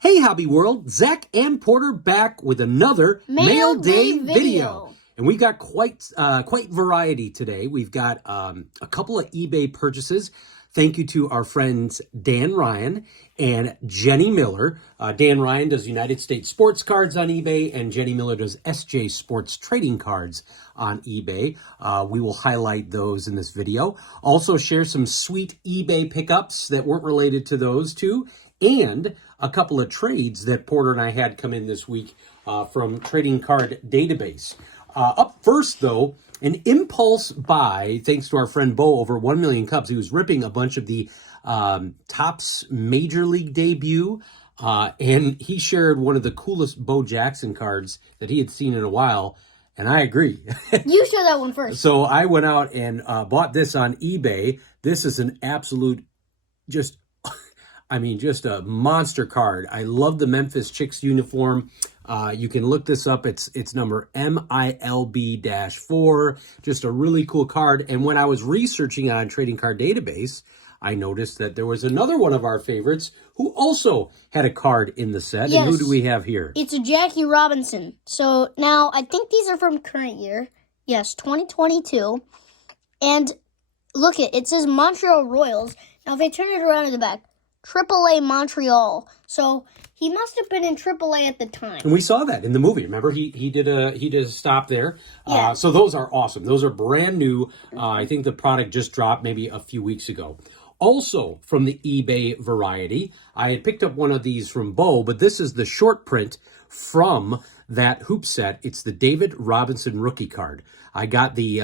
Hey Hobby World, Zach and Porter back with another Mail Day video. And we've got quite variety today. We've got a couple of eBay purchases. Thank you to our friends Dan Ryan and Jenny Miller. Dan Ryan does United States sports cards on eBay, and Jenny Miller does SJ Sports trading cards on eBay. We will highlight those in this video. Also share some sweet eBay pickups that weren't related to those two, and a couple of trades that Porter and I had come in this week from Trading Card Database. Up first, though, an impulse buy, thanks to our friend Bo over 1 Million Cubs. He was ripping a bunch of the Topps Major League debut, and he shared one of the coolest Bo Jackson cards that he had seen in a while, and I agree. You show that one first. So I went out and bought this on eBay. This is an absolute, just a monster card. I love the Memphis Chicks uniform. You can look this up. It's number MILB-4. Just a really cool card. And when I was researching it on Trading Card Database, I noticed that there was another one of our favorites who also had a card in the set. Yes. And who do we have here? It's a Jackie Robinson. So now I think these are from current year. Yes, 2022. And look, it says Montreal Royals. Now if I turn it around in the back, AAA Montreal. So he must have been in AAA at the time. And we saw that in the movie. Remember, he did a stop there. Yeah. So those are awesome. Those are brand new. I think the product just dropped maybe a few weeks ago. Also from the eBay variety, I had picked up one of these from Bo, but this is the short print from that hoop set. It's the David Robinson rookie card. I got the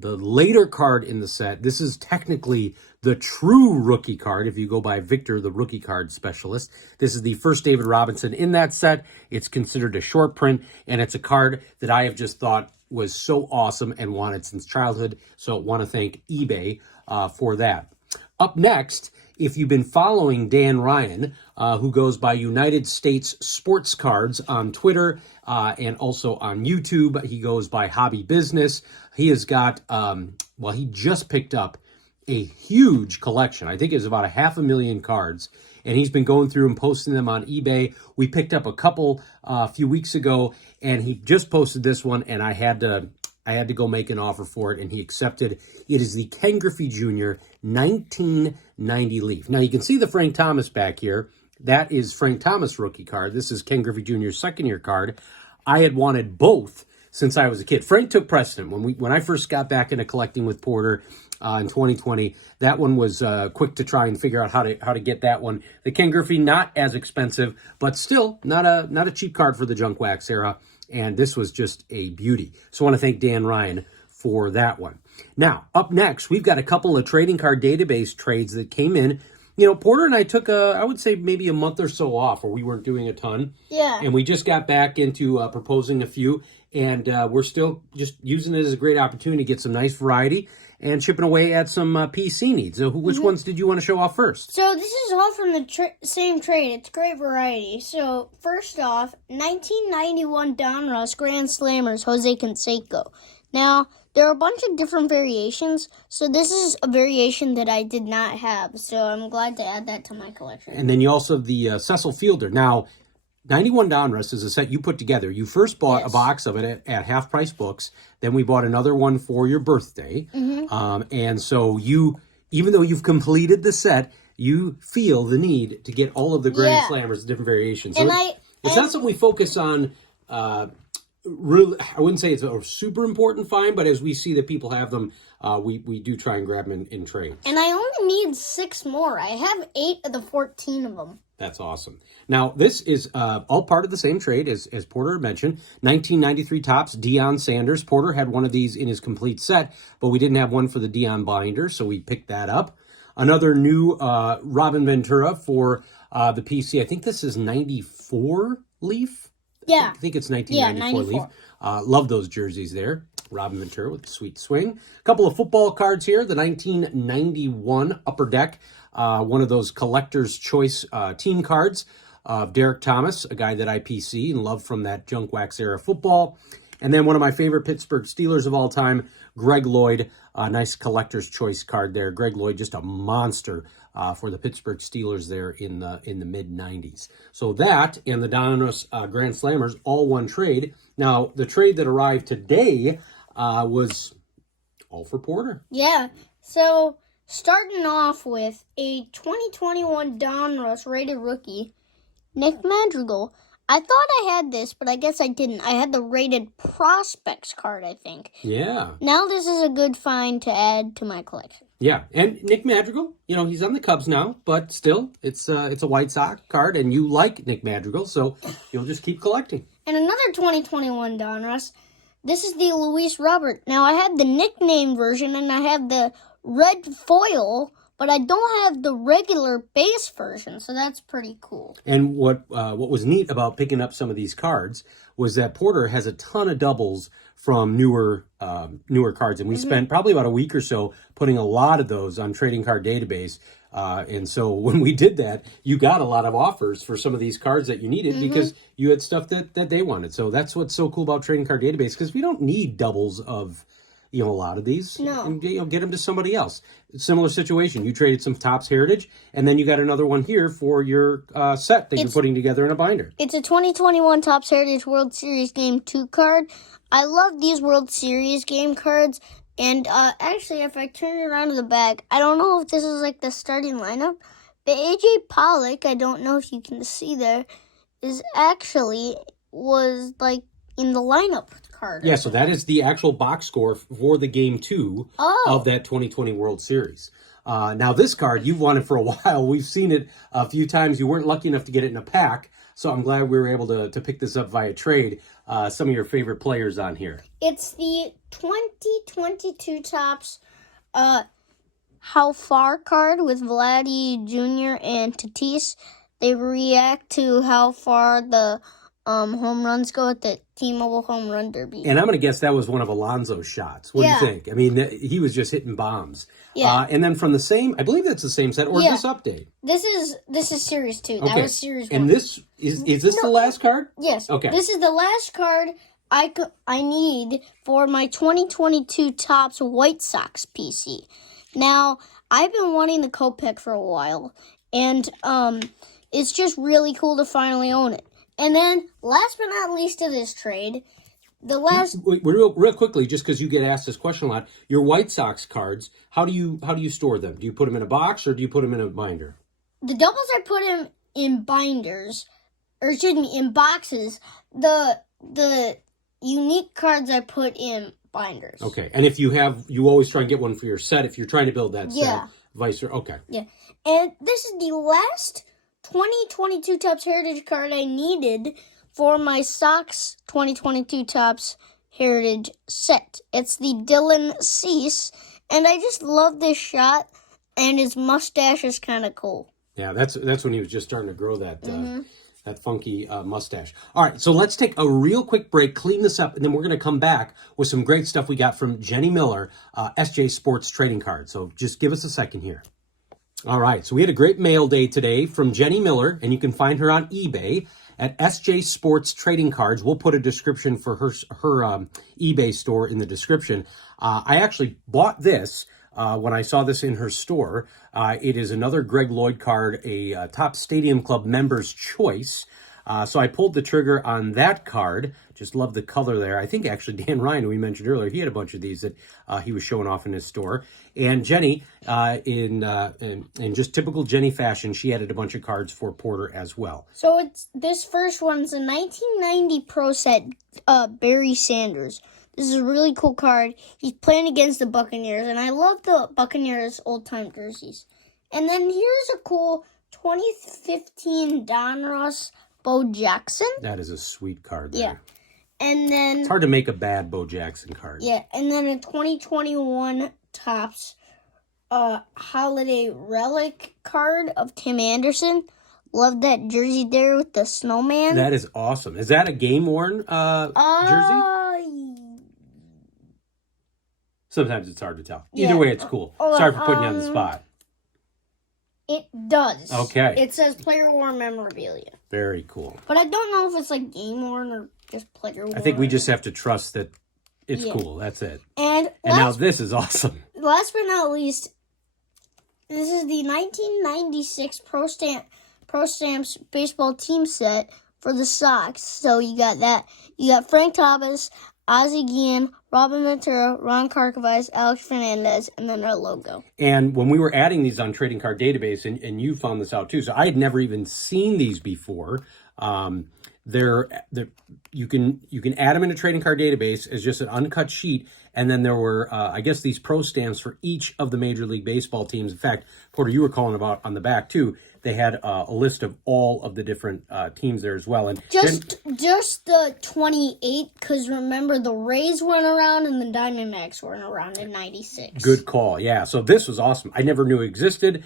later card in the set. This is technically the true rookie card if you go by Victor, the rookie card specialist. This is the first David Robinson in that set. It's considered a short print, and it's a card that I have just thought was so awesome and wanted since childhood. So I want to thank eBay for that. Up next, if you've been following Dan Ryan, who goes by United States Sports Cards on Twitter and also on YouTube, he goes by Hobby Business. He has got, he just picked up a huge collection. I think it's about 500,000 cards, and he's been going through and posting them on eBay. We picked up a couple a few weeks ago, and he just posted this one, and I had to go make an offer for it, and he accepted. It is the Ken Griffey Jr. 1990 Leaf. Now, you can see the Frank Thomas back here. That is Frank Thomas rookie card. This is Ken Griffey Jr.'s second-year card. I had wanted both since I was a kid. Frank took precedent. When I first got back into collecting with Porter in 2020, that one was quick to try and figure out how to get that one. The Ken Griffey, not as expensive, but still not a cheap card for the junk wax era. And this was just a beauty. So I want to thank Dan Ryan for that one. Now, up next, we've got a couple of Trading Card Database trades that came in. You know, Porter and I took I would say maybe a month or so off where we weren't doing a ton. Yeah. And we just got back into proposing a few. And we're still just using it as a great opportunity to get some nice variety and chipping away at some PC needs. So which ones did you want to show off first? So this is all from the same trade. It's great variety. So first off, 1991 Donruss Grand Slammers Jose Canseco. Now, there are a bunch of different variations, so this is a variation that I did not have, so I'm glad to add that to my collection. And then you also have the Cecil Fielder. Now, 91 Donruss is a set you put together. You first bought a box of it at half-price books. Then we bought another one for your birthday. And so you, even though you've completed the set, you feel the need to get all of the Grand Slammers, different variations. So it's not something we focus on. Really, I wouldn't say it's a super important find, but as we see that people have them, we do try and grab them in trades. And I only need 6 more. I have 8 of the 14 of them. That's awesome. Now, this is all part of the same trade, as Porter mentioned. 1993 Topps, Deion Sanders. Porter had one of these in his complete set, but we didn't have one for the Deion binder, so we picked that up. Another new Robin Ventura for the PC. I think this is 94 Leaf. Yeah. I think it's 1994 Leaf. Love those jerseys there. Robin Ventura with a sweet swing. A couple of football cards here. The 1991 Upper Deck. One of those collector's choice team cards of Derek Thomas, a guy that I PC and love from that junk wax era football. And then one of my favorite Pittsburgh Steelers of all time, Greg Lloyd. A nice collector's choice card there. Greg Lloyd, just a monster for the Pittsburgh Steelers there in the mid-90s. So that and the Donruss Grand Slammers, all one trade. Now, the trade that arrived today was all for Porter. Yeah. So, starting off with a 2021 Donruss rated rookie, Nick Madrigal. I thought I had this, but I guess I didn't. I had the rated prospects card, I think. Yeah. Now this is a good find to add to my collection. Yeah, and Nick Madrigal, he's on the Cubs now, but still, it's a White Sox card, and you like Nick Madrigal, so you'll just keep collecting. And another 2021 Donruss. This is the Luis Robert. Now, I had the nickname version, and I have the red foil, but I don't have the regular base version, so that's pretty cool. And what was neat about picking up some of these cards was that Porter has a ton of doubles from newer cards, and we spent probably about a week or so putting a lot of those on Trading Card Database. And so when we did that, you got a lot of offers for some of these cards that you needed because you had stuff that they wanted. So that's what's so cool about Trading Card Database, because we don't need doubles of a lot of these. No. And, get them to somebody else. Similar situation. You traded some Topps Heritage, and then you got another one here for your set that you're putting together in a binder. It's a 2021 Topps Heritage World Series Game 2 card. I love these World Series game cards. And actually, if I turn it around to the back, I don't know if this is like the starting lineup, but AJ Pollock, I don't know if you can see there, was like in the lineup card. Yeah, so that is the actual box score for the Game 2 of that 2020 World Series. Now, this card you've wanted for a while. We've seen it a few times. You weren't lucky enough to get it in a pack, so I'm glad we were able to pick this up via trade. Some of your favorite players on here. It's the 2022 Topps How Far card with Vladdy Jr. and Tatis. They react to how far the home runs go at the T-Mobile Home Run Derby. And I'm going to guess that was one of Alonso's shots. What do you think? I mean, he was just hitting bombs. Yeah. And then from the same, I believe that's the same set, or this update. This is Series 2. That was Series 1. And this, is this the last card? Yes. Okay. This is the last card I need for my 2022 Topps White Sox PC. Now, I've been wanting the Kopech for a while, and it's just really cool to finally own it. And then, last but not least of this trade, Wait, real quickly, just because you get asked this question a lot, your White Sox cards, how do you store them? Do you put them in a box or do you put them in a binder? The doubles I put in binders, or excuse me, in boxes. The unique cards I put in binders. Okay, and if you always try and get one for your set if you're trying to build that set, vice versa. Okay. Yeah, and this is the last 2022 Topps Heritage card I needed for my Sox 2022 Topps Heritage set. It's the Dylan Cease, and I just love this shot, and his mustache is kind of cool. Yeah, that's when he was just starting to grow that that funky mustache. All right, so let's take a real quick break, clean this up, and then we're going to come back with some great stuff we got from Jenny Miller, SJ Sports Trading Cards. So just give us a second here. All right, so we had a great mail day today from Jenny Miller, and you can find her on eBay at SJ Sports Trading Cards. We'll put a description for her eBay store in the description. I actually bought this when I saw this in her store. It is another Greg Lloyd card, a Topps Stadium Club Members Choice. So I pulled the trigger on that card. Just love the color there. I think actually Dan Ryan, who we mentioned earlier, he had a bunch of these that he was showing off in his store. And Jenny, in just typical Jenny fashion, she added a bunch of cards for Porter as well. So this first one's a 1990 Pro Set Barry Sanders. This is a really cool card. He's playing against the Buccaneers, and I love the Buccaneers old-time jerseys. And then here's a cool 2015 Donruss Bo Jackson. That is a sweet card there. Yeah. And then it's hard to make a bad Bo Jackson card. Yeah, and then a 2021 Topps Holiday Relic card of Tim Anderson. Love that jersey there with the snowman. That is awesome. Is that a game-worn jersey? Sometimes it's hard to tell. Either way, it's cool. Sorry for putting you on the spot. It does. Okay. It says player worn memorabilia. Very cool. But I don't know if it's like game worn or just player worn. I think we just have to trust that it's cool. That's it. And now this is awesome. Last but not least, This is the 1996 Pro Stamps baseball team set for the Sox. So you got that. You got Frank Thomas, Ozzie Guillen, Robin Ventura, Ron Karkovice, Alex Fernandez, and then our logo. And when we were adding these on Trading Card Database, and you found this out too, so I had never even seen these before. You can add them in a Trading Card Database as just an uncut sheet, and then there were I guess these pro stamps for each of the Major League Baseball teams. In fact, Porter, you were calling about on the back too. They had a list of all of the different teams there as well. And just the 28, because remember the Rays weren't around and the Diamondbacks weren't around in 96. Good call. Yeah. So this was awesome. I never knew it existed.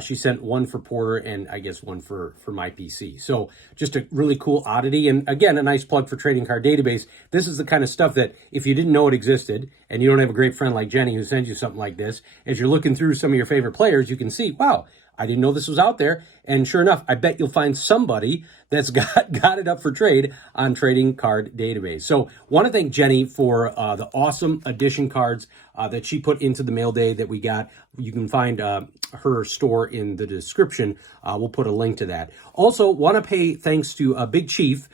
She sent one for Porter and I guess one for my PC. So just a really cool oddity. And again, a nice plug for Trading Card Database. This is the kind of stuff that if you didn't know it existed and you don't have a great friend like Jenny who sends you something like this, as you're looking through some of your favorite players, you can see, wow, I didn't know this was out there. And sure enough, I bet you'll find somebody that's got it up for trade on Trading Card Database. So want to thank Jenny for the awesome edition cards that she put into the mail day that we got. You can find her store in the description. We'll put a link to that. Also, want to pay thanks to Big Chief.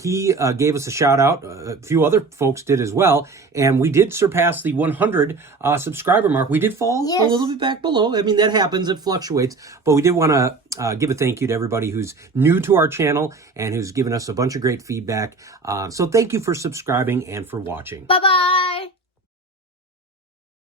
He gave us a shout out. A few other folks did as well. And we did surpass the 100 subscriber mark. We did fall a little bit back below. I mean, that happens. It fluctuates. But we did want to give a thank you to everybody who's new to our channel and who's given us a bunch of great feedback. So thank you for subscribing and for watching. Bye-bye.